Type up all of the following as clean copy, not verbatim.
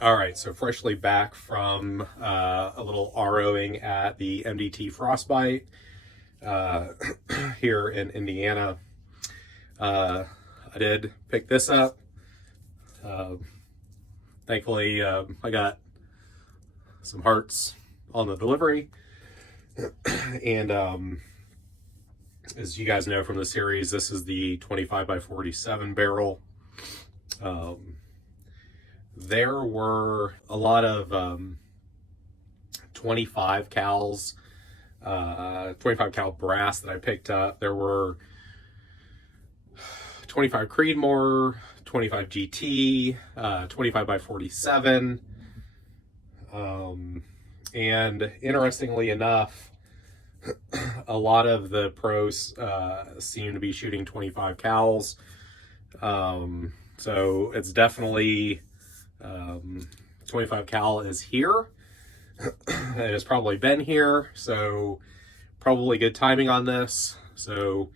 All right, so freshly back from a little ROing at the MDT Frostbite uh, here in Indiana. I did pick this up. Uh, Thankfully, I got some hearts on the delivery. And as you guys know from the series, this is the 25 by 47 barrel. Um, there were a lot of 25 cals, 25 cal brass that I picked up. There were 25 Creedmoor, 25 GT, 25 by 47. And interestingly enough, a lot of the pros seem to be shooting 25 cals. So it's definitely 25 cal is here. It has probably been here, so probably good timing on this. So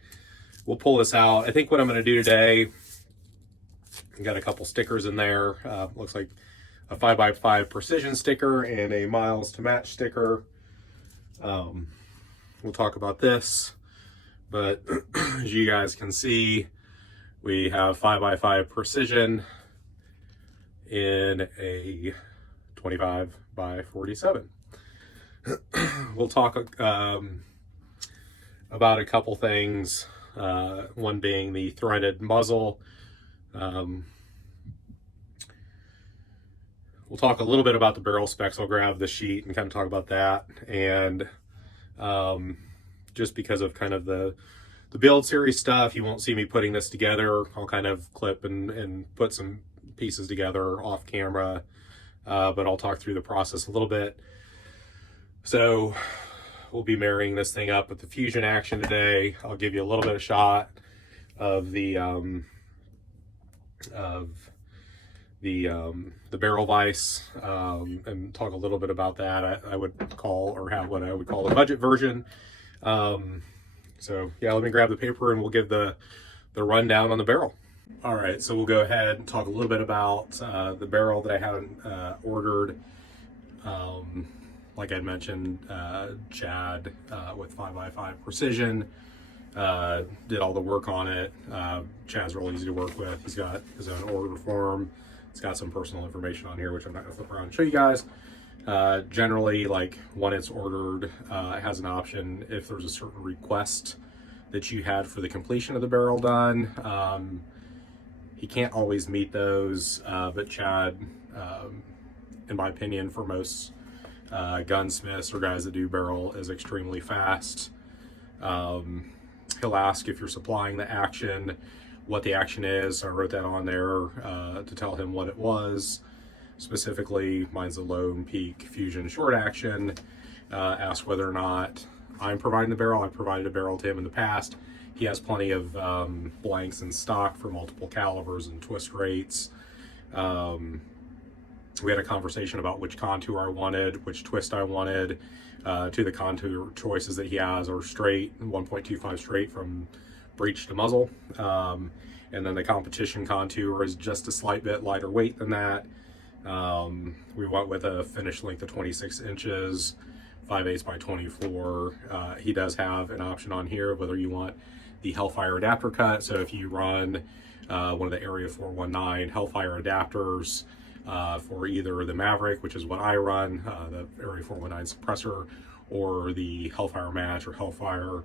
we'll pull this out. I think what I'm going to do today, got a couple stickers in there. Looks like a 5x5 precision sticker and a miles to match sticker. We'll talk about this, but as you guys can see, we have 5x5 precision in a 25 by 47. We'll talk about a couple things, one being the threaded muzzle. We'll talk a little bit about the barrel specs. I'll grab the sheet and kind of talk about that. And just because of kind of the build series stuff, you won't see me putting this together. I'll kind of clip and put some pieces together off camera, but I'll talk through the process a little bit. So we'll be marrying this thing up with the Fuzion action today. I'll give you a little bit of shot of the barrel vise, and talk a little bit about that. I would call, or have what I would call, a budget version. So yeah, let me grab the paper and we'll give the rundown on the barrel. All right, so we'll go ahead and talk a little bit about the barrel that I haven't ordered. Like I mentioned, Chad with 5x5 Precision did all the work on it. Chad's real easy to work with. He's got his own order form. It's got some personal information on here, which I'm not going to flip around and show you guys. Generally, like when it's ordered, it has an option if there's a certain request that you had for the completion of the barrel done. He can't always meet those, but Chad, in my opinion, for most gunsmiths or guys that do barrel, is extremely fast. He'll ask if you're supplying the action, what the action is. So I wrote that on there to tell him what it was. Specifically, mine's the Lonepeak Fuzion short action. Asked whether or not I'm providing the barrel. I've provided a barrel to him in the past. He has plenty of blanks in stock for multiple calibers and twist rates. We had a conversation about which contour I wanted, which twist I wanted. Two of the contour choices that he has are straight, 1.25 straight from breech to muzzle. And then the competition contour is just a slight bit lighter weight than that. We went with a finish length of 26 inches, 5/8 by 24. He does have an option on here whether you want the Hellfire adapter cut. So if you run one of the Area 419 Hellfire adapters for either the Maverick, which is what I run, the Area 419 suppressor, or the Hellfire match or Hellfire,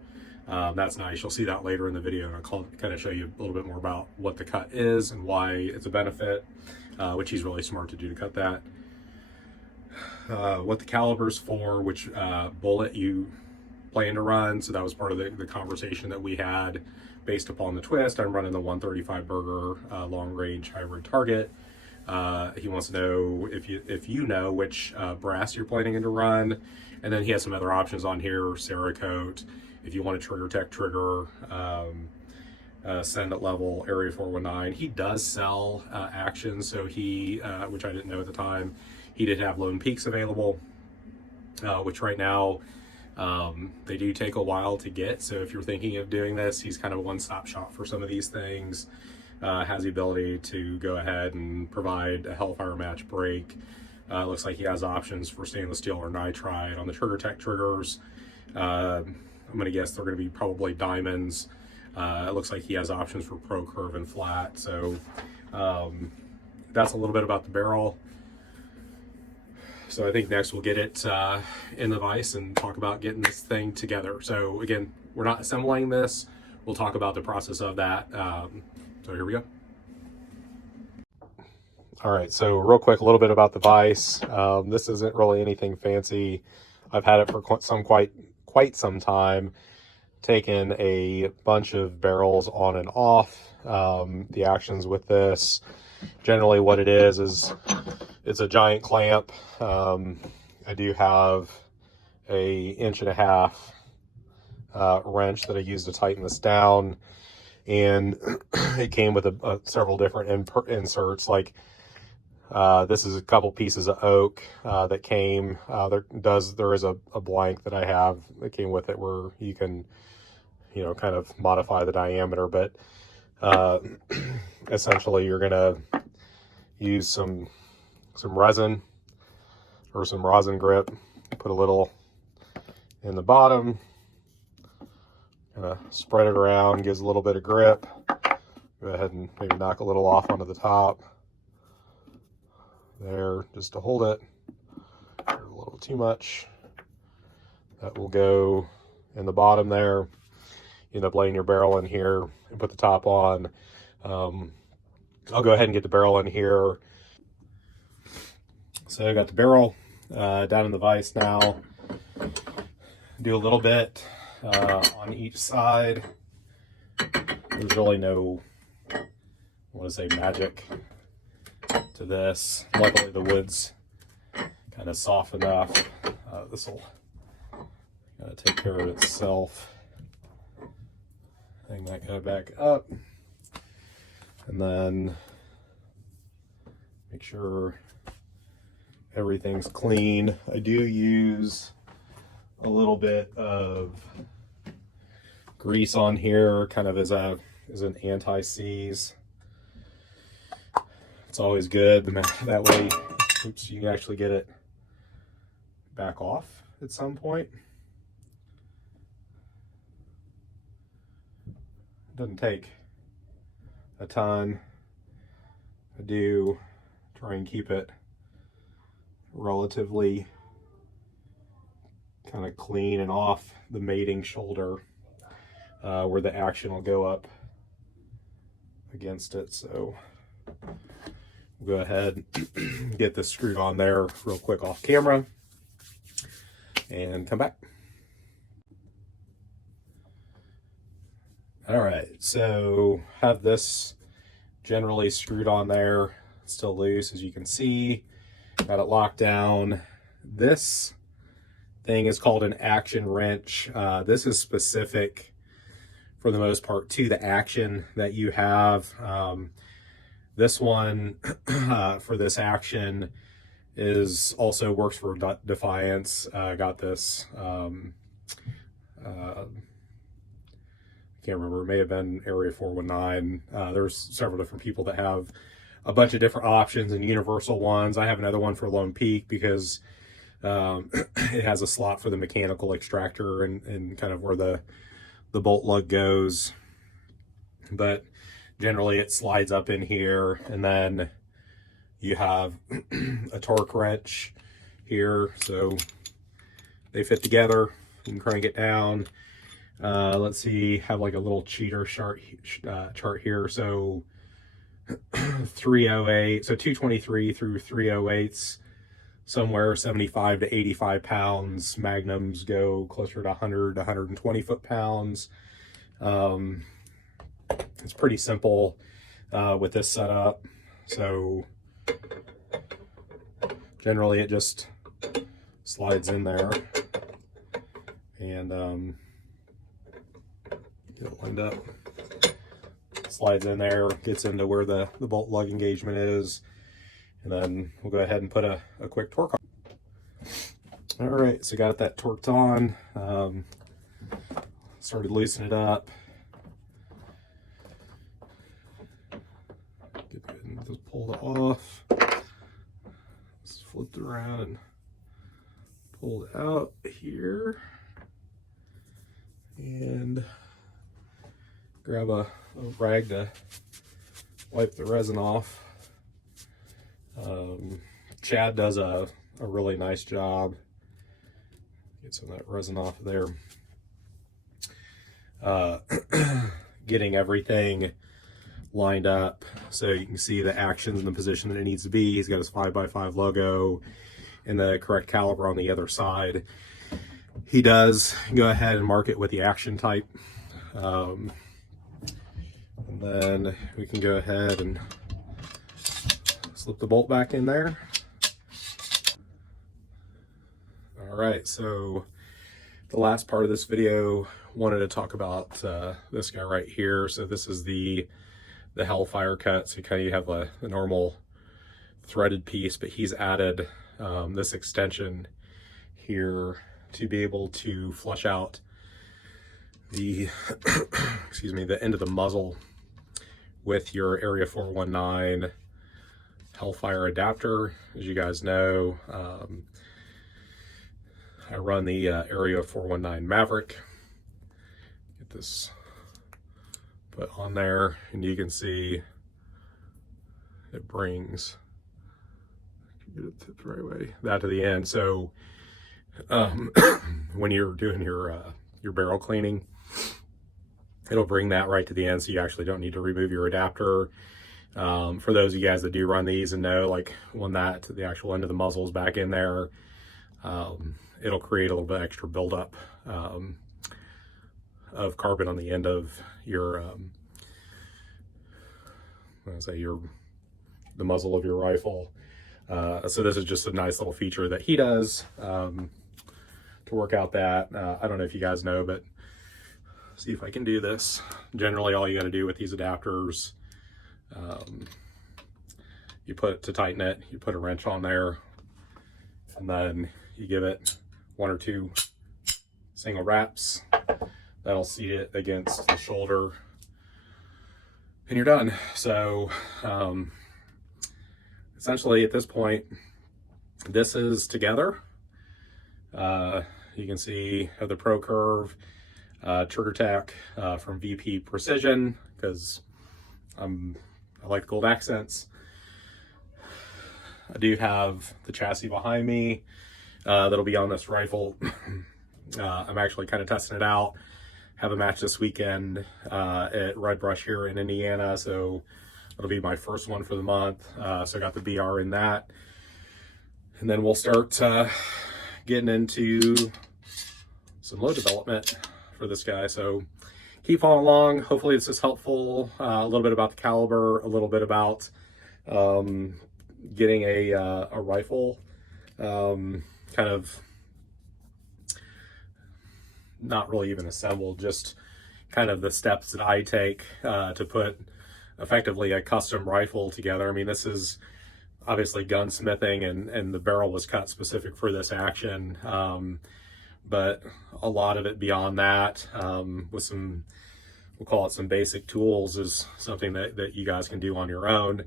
that's nice. You'll see that later in the video, and I'll kind of show you a little bit more about what the cut is and why it's a benefit, which he's really smart to do to cut that. What the caliber's for, which bullet you plan to run. So that was part of the conversation that we had based upon the twist. I'm running the 135 Burger long range hybrid target. He wants to know if you know which brass you're planning to run, and then he has some other options on here. Cerakote, if you want a Trigger Tech trigger, Send at level, Area 419. He does sell action, so he, which I didn't know at the time, he did have Lonepeaks available, which right now they do take a while to get. So if you're thinking of doing this, he's kind of a one-stop shop for some of these things. has the ability to go ahead and provide a Hellfire match brake. Looks like he has options for stainless steel or nitride on the Trigger Tech triggers. I'm going to guess they're going to be probably diamonds. It looks like he has options for Pro Curve and flat. So that's a little bit about the barrel. So I think next we'll get it in the vise and talk about getting this thing together. So again, we're not assembling this. We'll talk about the process of that. So here we go. All right, so real quick, a little bit about the vise. This isn't really anything fancy. I've had it for quite some time. Taken a bunch of barrels on and off. The actions with this, generally what it is it's a giant clamp. I do have a 1.5 inch wrench that I use to tighten this down, and it came with several different inserts. Like this is a couple pieces of oak that came. There is a blank that I have that came with it where you can, you know, kind of modify the diameter, but essentially you're gonna use some resin or some rosin grip, put a little in the bottom, kind of spread it around, gives a little bit of grip. Go ahead and maybe knock a little off onto the top there just to hold it. A little too much. That will go in the bottom there. You end up laying your barrel in here and put the top on. I'll go ahead and get the barrel in here. So I got the barrel down in the vise now. Do a little bit on each side. There's really no, I want to say, magic to this. Luckily the wood's kind of soft enough. This will take care of itself. Hang that guy back up, and then make sure everything's clean. I do use a little bit of grease on here, kind of as an anti-seize. It's always good. That way, oops, you can actually get it back off at some point. It doesn't take a ton. I do try and keep it relatively kind of clean and off the mating shoulder where the action will go up against it. So we'll go ahead and get this screwed on there real quick off camera and come back. All right, so have this generally screwed on there. It's still loose, as you can see. Got it locked down. This thing is called an action wrench. This is specific, for the most part, to the action that you have. This one, for this action, also works for Defiance. I got this. Can't remember, it may have been Area 419. There's several different people that have a bunch of different options and universal ones. I have another one for Lonepeak because it has a slot for the mechanical extractor and kind of where the bolt lug goes. But generally it slides up in here, and then you have a torque wrench here, so they fit together. You can crank it down. Let's see, have like a little cheater chart here. So 308, so 223 through 308s, somewhere 75 to 85 pounds. Magnums go closer to 100 to 120 foot-pounds. It's pretty simple with this setup. So generally it just slides in there and get it lined up. Slides in there, gets into where the bolt lug engagement is, and then we'll go ahead and put a quick torque on. All right, so got that torqued on. Started loosening it up. pulled off. Just flipped around and pulled out here. And grab a rag to wipe the resin off. Chad does a really nice job. Get some of that resin off of there. Getting everything lined up so you can see the actions in the position that it needs to be. He's got his 5x5 logo and the correct caliber on the other side. He does go ahead and mark it with the action type. And then we can go ahead and slip the bolt back in there. All right, so the last part of this video, wanted to talk about this guy right here. So this is the Hellfire cut. So you have a normal threaded piece, but he's added this extension here to be able to flush out the excuse me, the end of the muzzle with your Area 419 Hellfire adapter. As you guys know, I run the Area 419 Maverick. Get this put on there, and you can see it brings, get it tipped the right way, that to the end. So when you're doing your barrel cleaning, it'll bring that right to the end, so you actually don't need to remove your adapter. For those of you guys that do run these and know, like when the actual end of the muzzle is back in there, it'll create a little bit extra buildup of carbon on the end of your, the muzzle of your rifle. So this is just a nice little feature that he does to work out that. I don't know if you guys know, but see if I can do this. Generally, all you got to do with these adapters, to tighten it, you put a wrench on there, and then you give it 1 or 2 single wraps. That'll seat it against the shoulder, and you're done. So essentially at this point, this is together. You can see the Pro Curve trigger tack from VP Precision, because I like gold accents. I do have the chassis behind me that'll be on this rifle. I'm actually kind of testing it out. Have a match this weekend at Red Brush here in Indiana, so it'll be my first one for the month. So I got the BR in that, and then we'll start getting into some load development for this guy. So keep following along. Hopefully this is helpful. A little bit about the caliber, a little bit about getting a rifle kind of not really even assembled, just kind of the steps that I take to put effectively a custom rifle together. I mean, this is obviously gunsmithing, and the barrel was cut specific for this action. But a lot of it beyond that, with some, we'll call it some basic tools, is something that you guys can do on your own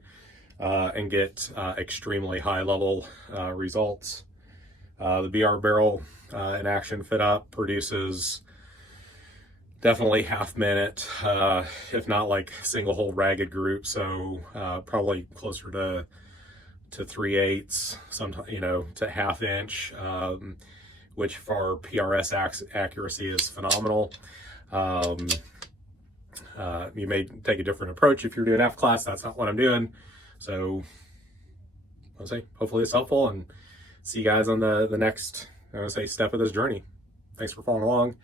and get extremely high level results. The BR barrel in action fit up produces definitely half minute, if not like single hole ragged group. So probably closer to 3/8, sometimes, to ½ inch, which for PRS accuracy is phenomenal. You may take a different approach if you're doing F class. That's not what I'm doing. So I'll say hopefully it's helpful, and see you guys on the next, step of this journey. Thanks for following along.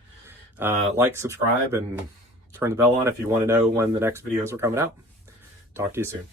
Like, subscribe, and turn the bell on if you want to know when the next videos are coming out. Talk to you soon.